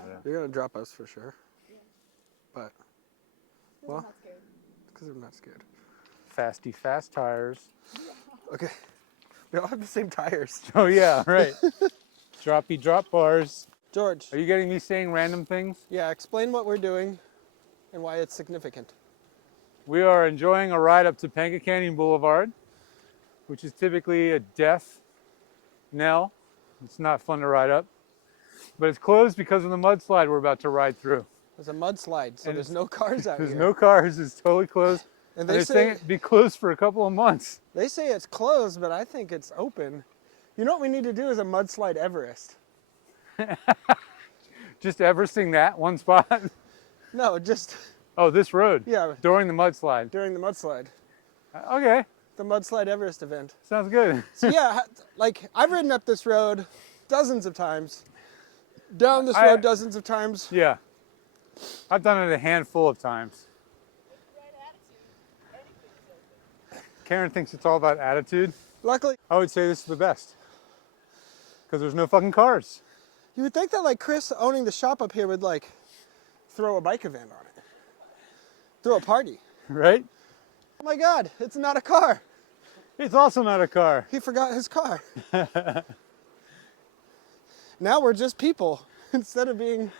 over there. You're gonna drop us for sure. Yeah. But, Well, well, I'm not scared. because I'm not scared. Fasty fast tires. Okay. We all have the same tires. Oh yeah, right. Droppy drop bars. George. Are you getting me saying random things? Yeah, explain what we're doing and why it's significant. We are enjoying a ride up Topanga Canyon Boulevard, which is typically a death knell. It's not fun to ride up. But it's closed because of the mudslide we're about to ride through. There's a mudslide, so And there's no cars out There's here. no cars, it's totally closed. And They're saying it'd be closed for a couple of months. They say it's closed, but I think it's open. You know what we need to do is a mudslide Everest. Just Everesting that one spot? No, just, Oh, this road? yeah, During the mudslide? during the mudslide. Okay, The mudslide Everest event. sounds good. So yeah, like I've ridden up this road dozens of times. Down this road dozens of times. Yeah, I've done it a handful of times. Karen thinks it's all about attitude. Luckily, I would say this is the best. Because there's no fucking cars. you would think that like Chris owning the shop up here would like throw a bike event on it. Throw a party. Right? Oh my God, it's not a car. It's also not a car. He forgot his car. Now we're just people instead of being,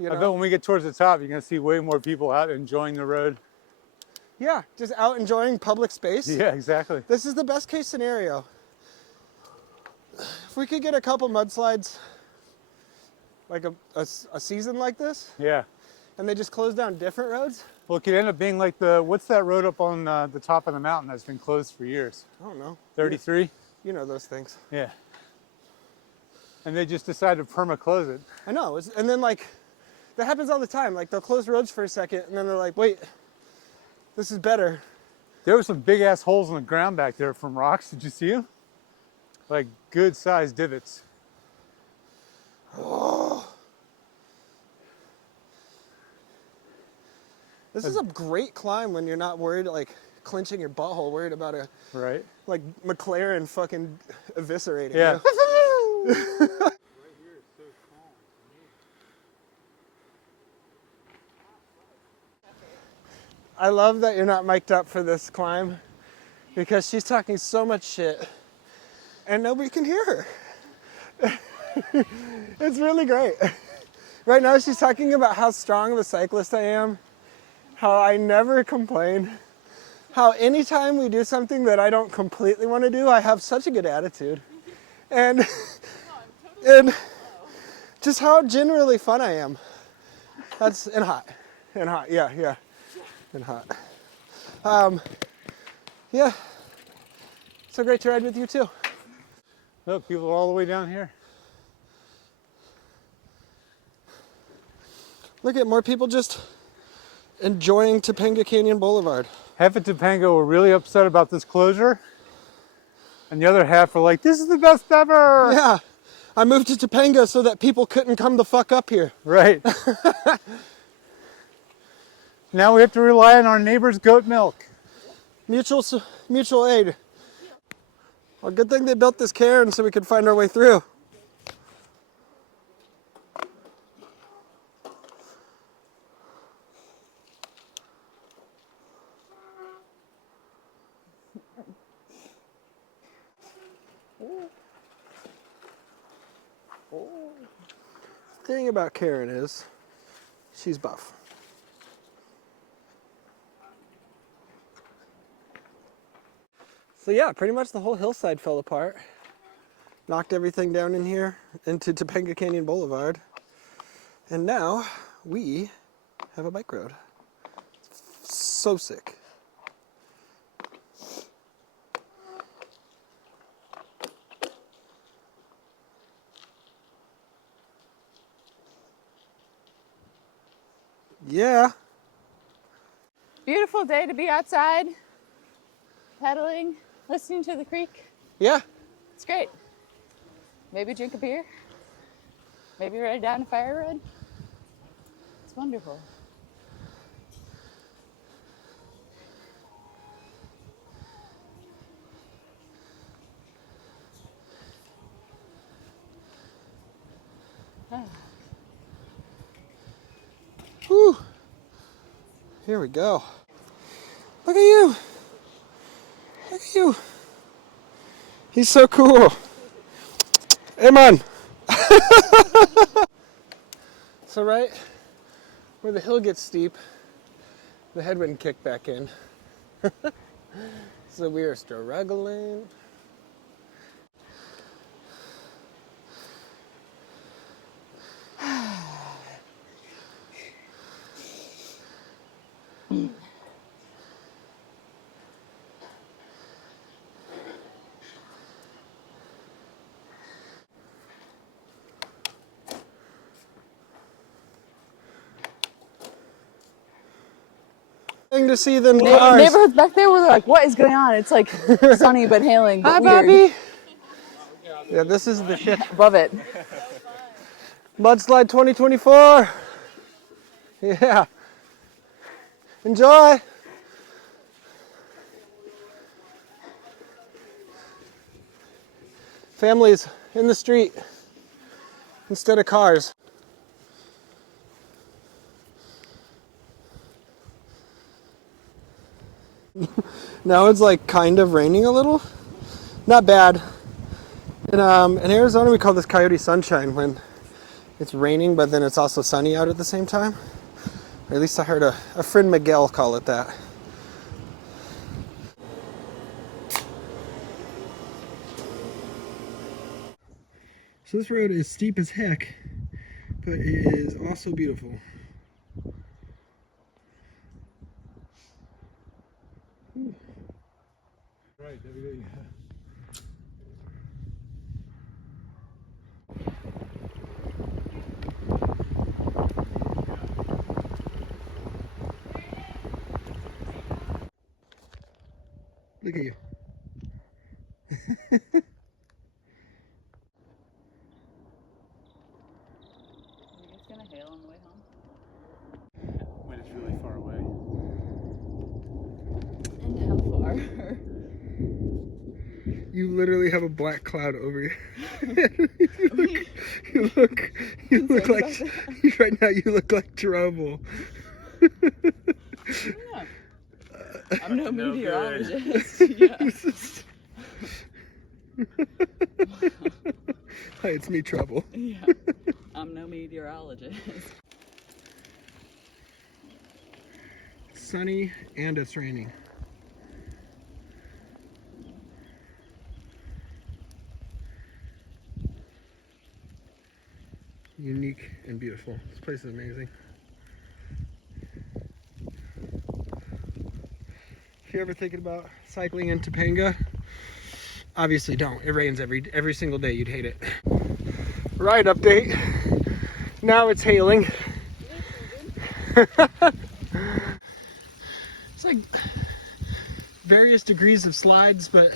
you I bet know. when we get towards the top, you're going to see way more people out enjoying the road. Yeah, just out enjoying public space. Yeah, exactly. This is the best case scenario. If we could get a couple mudslides, like a season like this, Yeah. and they just close down different roads. Well, it could end up being like what's that road up on the top of the mountain that's been closed for years? I don't know. 33? You know those things. Yeah. And they just decided to perma-close it. I know. And then like, that happens all the time. Like they'll close roads for a second, and then they're like, wait, this is better. There were some big ass holes in the ground back there from rocks. Did you see them? Like good sized divots. Oh. This is a great climb when you're not worried, like clenching your butthole, worried about a Right. like McLaren fucking eviscerating. Yeah. You? I love that you're not mic'd up for this climb because she's talking so much shit and nobody can hear her. It's really great. Right now she's talking about how strong of a cyclist I am, how I never complain, how anytime we do something that I don't completely want to do, I have such a good attitude. And, and just how generally fun I am. That's, and hot, yeah. And hot. Yeah, so great to ride with you too. Look, people are all the way down here. Look at more people just enjoying Topanga Canyon Boulevard. Half of Topanga were really upset about this closure, and the other half were like, this is the best ever! Yeah, I moved to Topanga so that people couldn't come the fuck up here. Right. Now we have to rely on our neighbor's goat milk. Mutual aid. Well, good thing they built this cairn so we could find our way through. The thing about Karen is, she's buff. So yeah, pretty much the whole hillside fell apart. Knocked everything down in here into Topanga Canyon Boulevard. And now we have a bike road. So sick. Yeah. Beautiful day to be outside, pedaling, listening to the creek. Yeah. It's great. Maybe drink a beer. Maybe ride down a fire road. It's wonderful. Here we go. Look at you. Look at you. He's so cool. Hey, man. So right where the hill gets steep, the headwind kicked back in. So we are struggling. To see them cars. Neighborhoods back there where they're like, what is going on? It's like sunny but hailing. But Hi, weird. Bobby. Yeah, this is the shit. Above it. Mudslide 2024. Yeah. Enjoy. Families in the street instead of cars. Now it's like kind of raining a little. Not bad. In Arizona we call this coyote sunshine when it's raining but then it's also sunny out at the same time. Or at least I heard a friend Miguel call it that. So this road is steep as heck, but it is also beautiful. Right, there we go. Look at you. It's gonna hail on the way home. When it's really far away. And how far? You literally have a black cloud over your head. you look like right now. You look like trouble. Yeah. I'm no meteorologist. Yeah. Hi, it's me, Trouble. Yeah. I'm no meteorologist. It's sunny and it's raining. Unique and beautiful. This place is amazing. If you're ever thinking about cycling in Topanga, obviously don't. It rains every single day. You'd hate it. Ride update. Now it's hailing. It's like various degrees of slides, but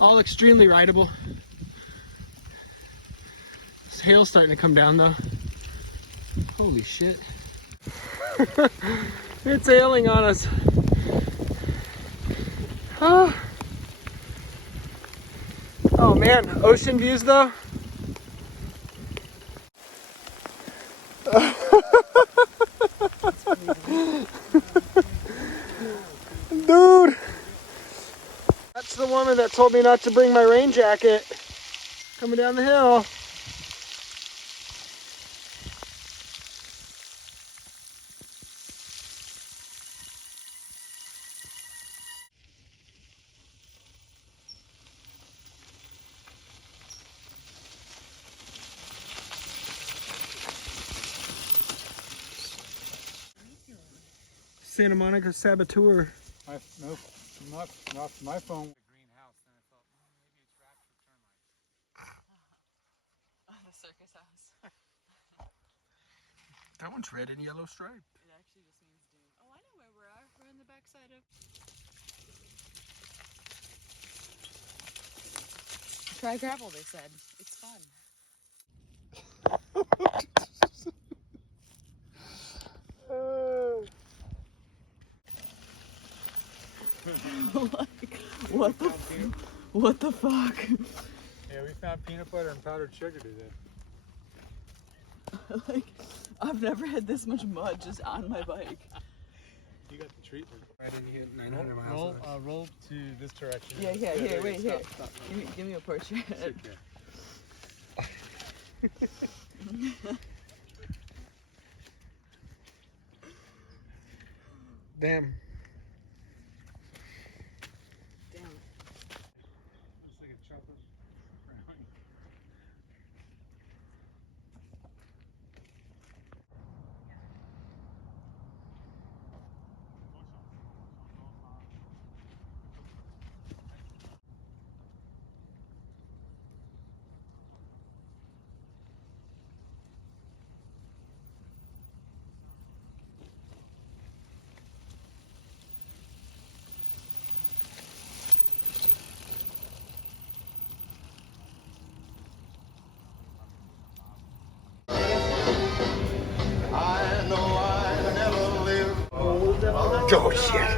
all extremely rideable. This hail's starting to come down though. Holy shit. It's hailing on us. Oh man, ocean views though. Dude, that's the woman that told me not to bring my rain jacket coming down the hill. Santa Monica Saboteur. Nope, not my phone. The greenhouse, and I thought, well, maybe it's wrapped for termites. The circus house. That one's red and yellow striped. It actually just means doom. Oh, I know where we are. We're on the backside of. Try gravel, they said. It's fun. What the fuck? Yeah, we found peanut butter and powdered sugar today. Like, I've never had this much mud just on my bike. You got the treatment. Right in here, 900 miles. Roll to this direction. Yeah, here, wait, here. Give me a portrait. Damn. Damn. Looks like a chocolate brownie. I know I never live. Oh shit.